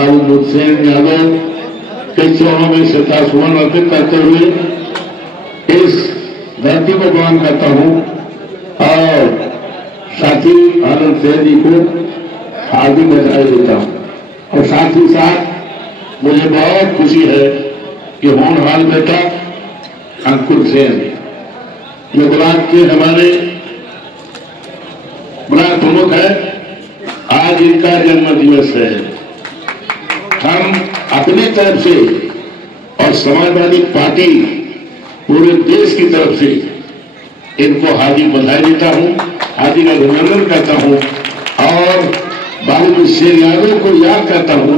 बाबू मुझसेन यादव के चरणों में श्रद्धा सुमन अर्पित करते हुए इस धरती को प्रणाम करता हूं और साथी आनंद सेन जी को हार्दिक बधाई देता हूं। और साथ ही साथ मुझे बहुत खुशी है कि होनहार बेटा अंकुर सेन जो ब्लॉक के हमारे ब्लॉक प्रमुख है, आज इनका जन्म दिवस है। हम अपनी तरफ से और समाजवादी पार्टी पूरे देश की तरफ से इनको हार्दिक बधाई देता हूं, हार्दिक अभिनंदन करता हूं और बाबू मुझसेन यादव को याद करता हूं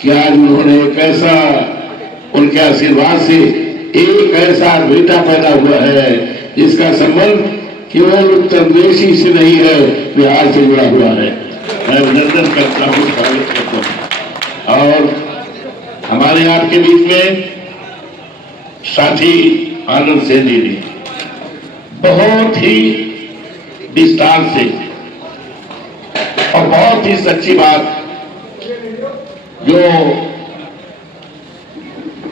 कि आज उन्होंने एक ऐसा, उनके आशीर्वाद से एक ऐसा बेटा पैदा हुआ है जिसका संबंध केवल उत्तर प्रदेश से नहीं है, बिहार से जुड़ा हुआ है। मैं अभिनंदन करता हूं, स्वागत करता हूं। और हमारे आपके बीच में साथी आनंद सेन जी ने बहुत ही विस्तार से और बहुत ही सच्ची बात जो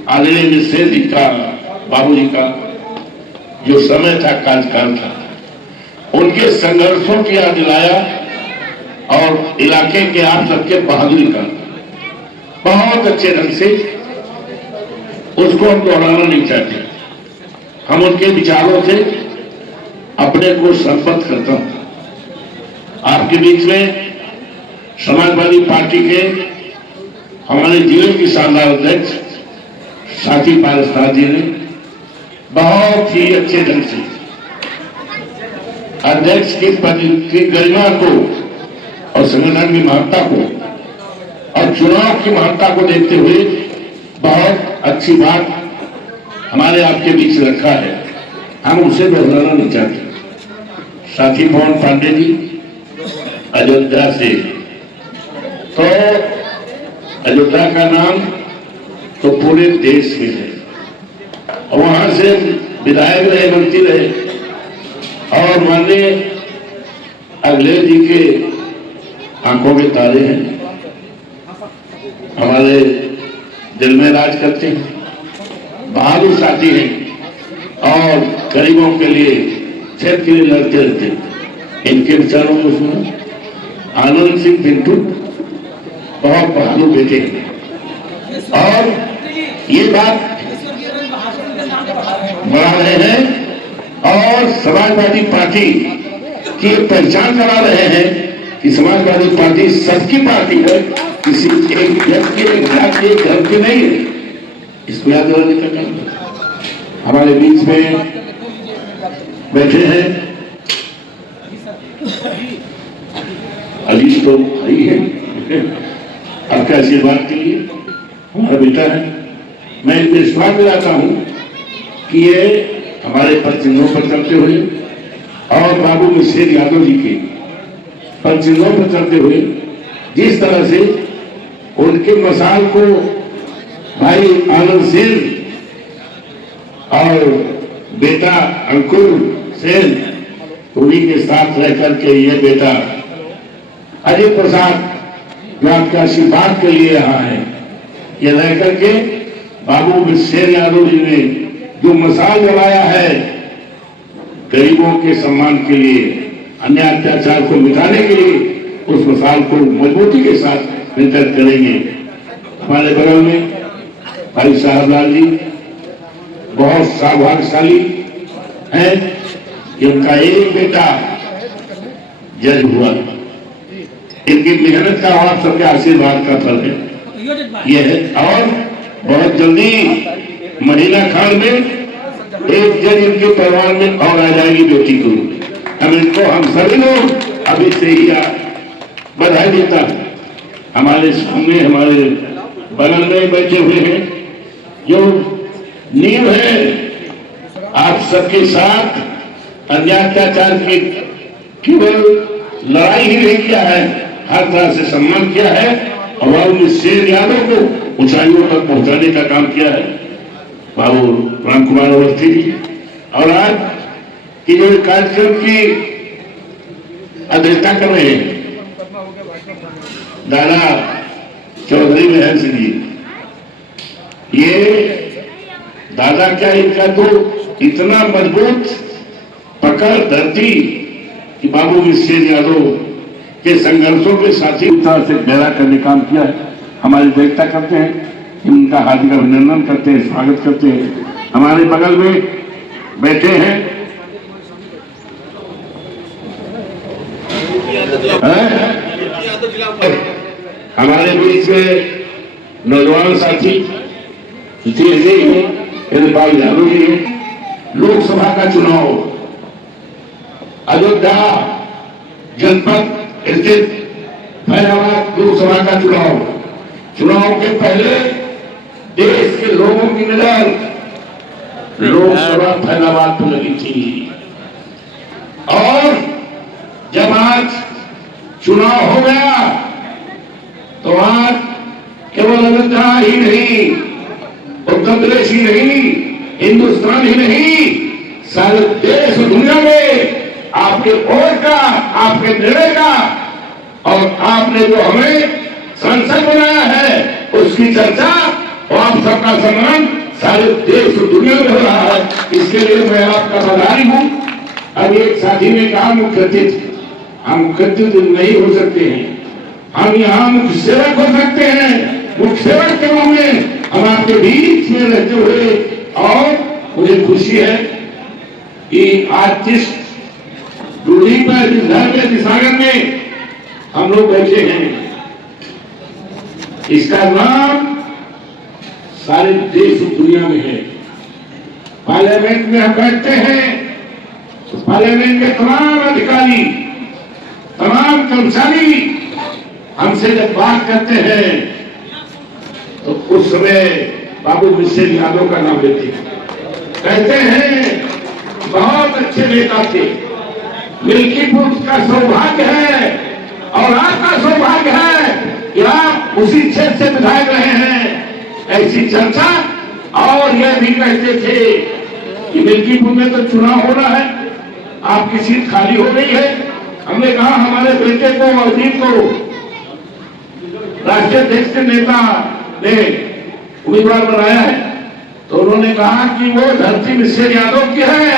आदरणीय मुझसेन जी का, बाबूजी का जो समय था, कार्यकाल था, उनके संघर्षों की याद दिलाया और इलाके के आप सबके बहादुरी का बहुत अच्छे ढंग से उसको हम दोहराना नहीं चाहते। हम उनके विचारों से अपने को संबद्ध करता हूं। आपके बीच में समाजवादी पार्टी के हमारे जिले के शानदार अध्यक्ष साथी पारसनाथ जी ने बहुत ही अच्छे ढंग से अध्यक्ष की पद की गरिमा को और संगठन की महत्ता को और चुनाव की महत्ता को देखते हुए बहुत अच्छी बात हमारे आपके बीच रखा है। हम उसे दोहराना नहीं चाहते। साथी पवन पांडे जी अयोध्या से, तो अयोध्या का नाम तो पूरे देश में है और वहां से विधायक रहे, मंत्री रहे और माननीय अखिलेश जी के आंखों में तारे हैं, हमारे दिल में राज करते हैं, बहादुर साथी हैं और गरीबों के लिए, क्षेत्र के लिए लड़ते रहते हैं। इनके विचारों को सुनो। आनंद सिंह पिंटू बहुत बहादुर बेटे हैं और ये बात बढ़ा रहे हैं और समाजवादी पार्टी की पहचान करा रहे हैं कि समाजवादी पार्टी सबकी पार्टी है, किसी एक व्यक्ति के, एक जाति के, धर्म की नहीं है। इसको याद दिलाने का काम हमारे बीच में बैठे हैं अली तो भाई है, आपके आशीर्वाद के लिए हमारा बेटा है। मैं विश्वास दिलाता हूं कि ये हमारे पद चिन्हों पर चलते हुए और बाबू मुझसेन यादव जी के पद चिन्हों पर चलते हुए जिस तरह से उनके मसाल को भाई आनंद सेन और बेटा अंकुर सेन उन्हीं के साथ रह करके ये बेटा अजय प्रसाद जो आपके आशीर्वाद के लिए यहाँ है, ये रह करके बाबू मुझसेन यादव जी ने जो मसाल जलाया है गरीबों के सम्मान के लिए, अन्याय अत्याचार को मिटाने के लिए, उस मसाल को मजबूती के साथ मिलकर करेंगे। हमारे बगल में भाई साहबलाल जी बहुत सौभाग्यशाली हैं कि उनका एक बेटा जज हुआ। इनकी मेहनत का और आप सबके आशीर्वाद का फल है ये है। और बहुत जल्दी महीना खान में एक जज इनके परिवार में और आ जाएगी बेटी को। हम इनको, हम सभी लोग अभी से ही बधाई देता हूं। हमारे सामने, हमारे बगल में बैठे हुए हैं जो नींव है आप सबके साथ अन्याय अत्याचार की केवल लड़ाई ही नहीं किया है, हर तरह से सम्मान किया है और बाबू मुझसेन यादव को ऊंचाइयों तक पहुंचाने का काम किया है बाबू राम कुमार अवस्थी जी। और आज की जो कार्यक्रम की अध्यक्षता कर रहे हैं दादा चौधरी महल सिंह जी, ये दादा क्या इनका तो इतना मजबूत पकड़ धरती कि बाबू विश्वेश्वर यादव के संघर्षों के साथी तरह से गहरा करने काम किया है। हमारी देखता करते हैं, इनका हार्दिक अभिनंदन करते हैं, स्वागत करते हैं। हमारे बगल में बैठे हैं हमारे बीच में नौजवान साथी इंद्रपाल यादव जी हैं। लोकसभा का चुनाव अयोध्या जनपद स्थित फैजाबाद लोकसभा का चुनाव के पहले देश के लोगों की नजर लोकसभा फैजाबाद पर लगी थी, और जब आज चुनाव हो गया तो आज केवल अयोध्या ही नहीं, उत्तर प्रदेश ही नहीं, हिंदुस्तान ही नहीं, सारे देश और दुनिया में आपके वोट का, आपके निर्णय का और आपने जो हमें सांसद बनाया है उसकी चर्चा और आप सबका सम्मान सारे देश और दुनिया में हो रहा है। इसके लिए मैं आपका आभारी हूं। अब एक साथी ने कहा मुख्य अतिथि, हम मुख्य अतिथि नहीं हो सकते हैं, हम यहाँ मुख्य सेवक हो सकते हैं। मुख्य सेवक के रूप में हम आपके बीच में रहते हुए, और मुझे खुशी है कि आज जिस दूरी पर, जिस घर में, जिस आंगन में हम लोग बैठे हैं, इसका नाम सारे देश और दुनिया में है। पार्लियामेंट में हम बैठते हैं तो पार्लियामेंट के तमाम अधिकारी, तमाम कर्मचारी हमसे जब बात करते हैं तो उस समय बाबू विश्वेश्वर यादव का नाम लेते हैं, कहते हैं बहुत अच्छे नेता थे, मिल्कीपुर का सौभाग्य है और आपका सौभाग्य है कि आप उसी क्षेत्र से विधायक रहे हैं। ऐसी चर्चा, और यह भी कहते थे कि मिल्कीपुर में तो चुनाव हो रहा है, आपकी सीट खाली हो गई है। हमने कहा हमारे बेटे को, अजीत को राष्ट्रीय अध्यक्ष के नेता ने उम्मीदवार बनाया है, तो उन्होंने कहा कि वो धरती विश्वेश्वर यादव की है,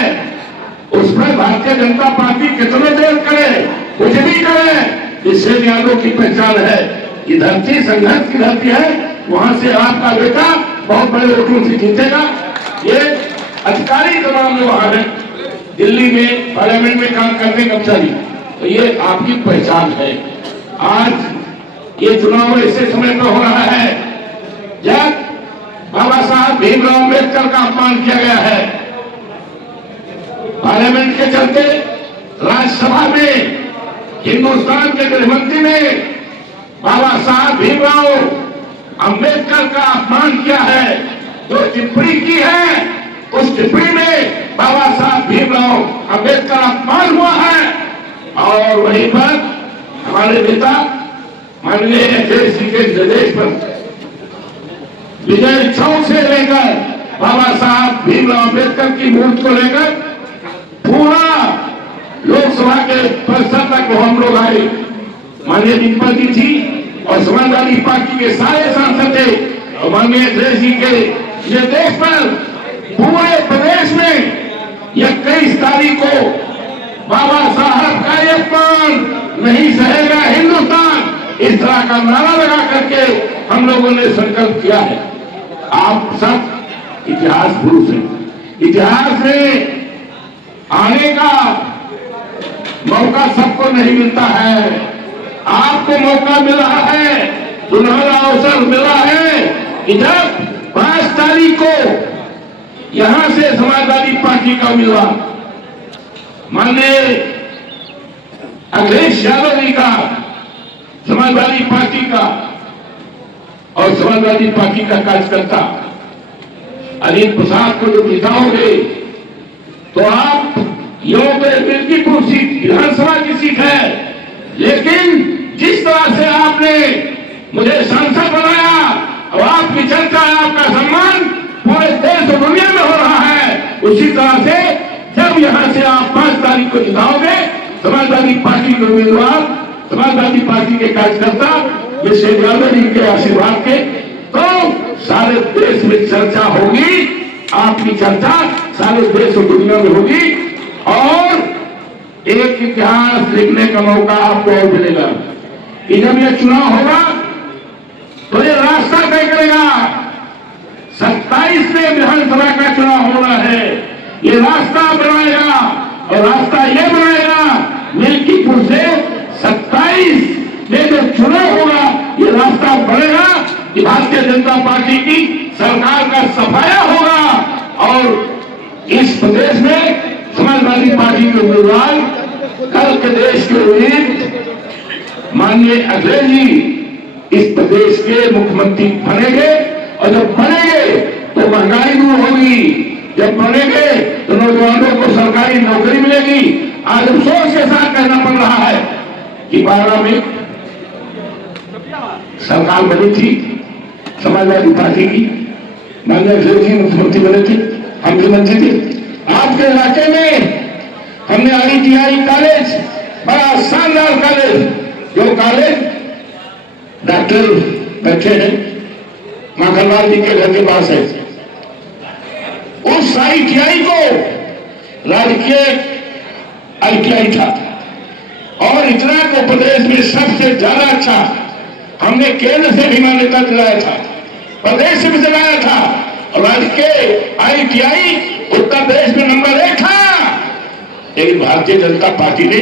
उसमें भारतीय जनता पार्टी कितने देर करे, कुछ भी करे, विश्वेश्वर यादव की पहचान है। ये धरती संघर्ष की धरती है, वहां से आपका बेटा बहुत बड़े वोटों से जीतेगा। ये अधिकारी तमाम लोग वहां है, दिल्ली में पार्लियामेंट में काम करने कर्मचारी, तो ये आपकी पहचान है। आज ये चुनाव ऐसे समय पर हो रहा है जब बाबा साहब भीमराव अम्बेडकर का अपमान किया गया है। पार्लियामेंट के चलते राज्यसभा में हिंदुस्तान के गृहमंत्री ने बाबा साहब भीमराव अम्बेडकर का अपमान किया है, जो टिप्पणी की है उस टिप्पणी में बाबा साहब भीमराव अम्बेडकर अपमान हुआ है। और वहीं पर हमारे नेता माननीय अखिलेश जी के निर्देश पर विजय चौक से लेकर बाबा साहब भीमराव अम्बेडकर की मूर्ति को लेकर पूरा लोकसभा के परिसर तक हम लोग आए। माननीय दीपक जी थी और समाजवादी पार्टी के सारे सांसद थे, और माननीय अखिलेश जी के निर्देश पर पूरे प्रदेश में 21 तारीख को बाबा साहब का अपमान नहीं सहेगा हिंदुस्तान, इस तरह का नारा लगा करके हम लोगों ने संकल्प किया है। आप सब इतिहास पुरुष हैं, इतिहास में आने का मौका सबको नहीं मिलता है, आपको मौका मिला है, सुनहरा अवसर मिला है कि जब 5 तारीख को यहां से समाजवादी पार्टी का उम्मीदवार माननीय अखिलेश यादव जी का, समाजवादी पार्टी का और समाजवादी पार्टी का कार्यकर्ता अजीत प्रसाद को जो जिताओगे तो आप मिल्कीपुर सीट विधानसभा की सीट है, लेकिन जिस तरह से आपने मुझे सांसद बनाया और आपकी चर्चा, आपका सम्मान पूरे देश और दुनिया में हो रहा है, उसी तरह से जब यहां से आप 5 तारीख को जिताओगे, समाजवादी पार्टी के उम्मीदवार, समाजवादी पार्टी के कार्यकर्ता ये शेख यादव जी के आशीर्वाद के, तो सारे देश में चर्चा होगी, आपकी चर्चा सारे देश और दुनिया में होगी और एक इतिहास लिखने का मौका आपको और मिलेगा कि जब यह चुनाव होगा तो ये रास्ता तय करेगा। 27 में विधानसभा का चुनाव होना है, ये रास्ता बनाएगा और रास्ता ये बनाएगा मिल्कीपुर से 27 में जो चुनाव होगा ये रास्ता बनेगा कि भारतीय जनता पार्टी की सरकार का सफाया होगा और इस प्रदेश में समाजवादी पार्टी के उम्मीदवार कल के देश के उम्मीद माननीय अखिलेश जी इस प्रदेश के मुख्यमंत्री बनेंगे और जब बनेंगे तो महंगाई दूर होगी, जब बनेंगे तो नौजवानों को सरकारी नौकरी मिलेगी। आज अफसोस के साथ कहना पड़ रहा है कि 12 में सरकार बनी थी समाजवादी पार्टी की, माननीय अखिलेश जी मुख्यमंत्री बने थे, हम भी मंत्री थे। आपके इलाके में हमने ITI कॉलेज, बड़ा शानदार कॉलेज, जो कॉलेज डॉक्टर बैठे हैं माखनलाल जी के घर के पास है, उस ITI को राजकीय ITI था और इतना को प्रदेश में सबसे ज्यादा अच्छा हमने केंद्र से भी मान्यता दिलाया था, प्रदेश से भी दिलाया था और राजकीय ITI उत्तर प्रदेश में नंबर 1 था, लेकिन भारतीय जनता पार्टी ने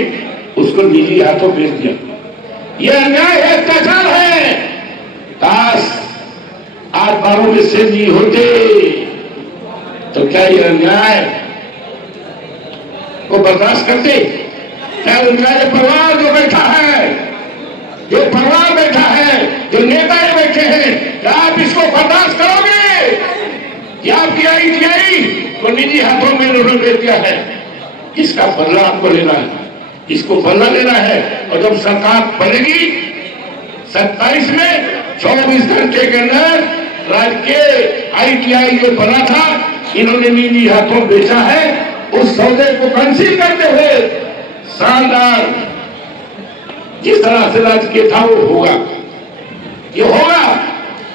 उसको निजी हाथों भेज दिया। यह अन्याय है, अत्याचार है। काश आज 12 में से जी होते तो क्या यह अन्याय को बर्दाश्त करते? क्या उनका ये परिवार जो बैठा है, जो परिवार बैठा है, जो नेता बैठे हैं, क्या आप इसको बर्दाश्त करोगे? या आपकी ITI को निजी हाथों में उन्होंने भेज दिया है? इसका बदला आपको लेना है, इसको बदला लेना है और जब सरकार बनेगी 27 में 24 घंटे के अंदर राजकीय ITI जो बना था इन्होंने निजी हाथों बेचा है, उस सौदे को कैंसिल करते हुए शानदार जिस तरह से राजकीय था वो होगा, ये होगा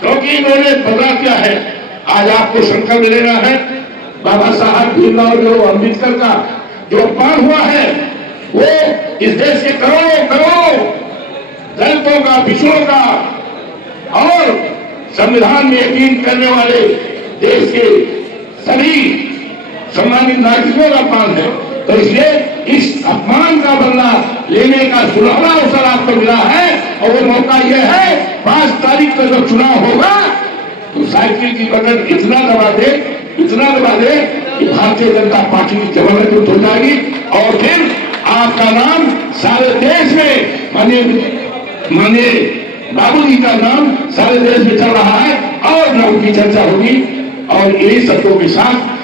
क्योंकि इन्होंने बदला किया है। आज आपको संकल्प लेना है, बाबा साहब भीमराव अम्बेडकर का जो अपमान हुआ है वो इस देश के करोड़ों दलितों का, पिछड़ों का और संविधान में यकीन करने वाले देश के सभी सम्मानित नागरिकों का अपमान है। तो इसलिए इस अपमान का बदला लेने का सुनहरा अवसर आपको मिला है और वो मौका यह है 5 तारीख को जब चुनाव होगा तो साइकिल की बटन इतना दबा दे कि भारतीय जनता पार्टी की जमानत हो जाएगी और फिर आपका नाम सारे देश में माननीय बाबू जी का नाम सारे देश में चल रहा है और नाम की चर्चा होगी। और इन्हीं शब्दों के साथ